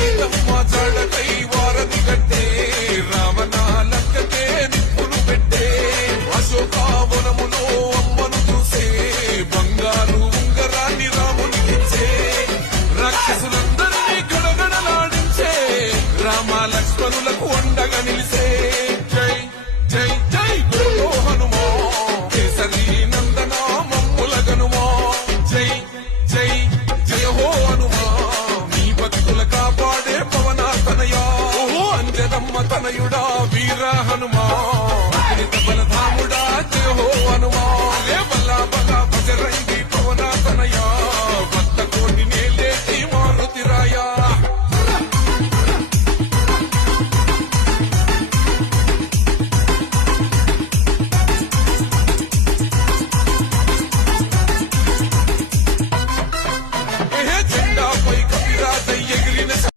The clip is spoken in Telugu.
సీతమ్మ జాడకై వారధి కట్టే రావణాలక్కకే నిప్పులు పెట్టే అశోకావనములో అమ్మను చూసే బంగారు ఉంగరాన్ని రామునికిచ్చే రాక్షసులందరినీ గడగడలాడించే రామ లక్ష్మణులకు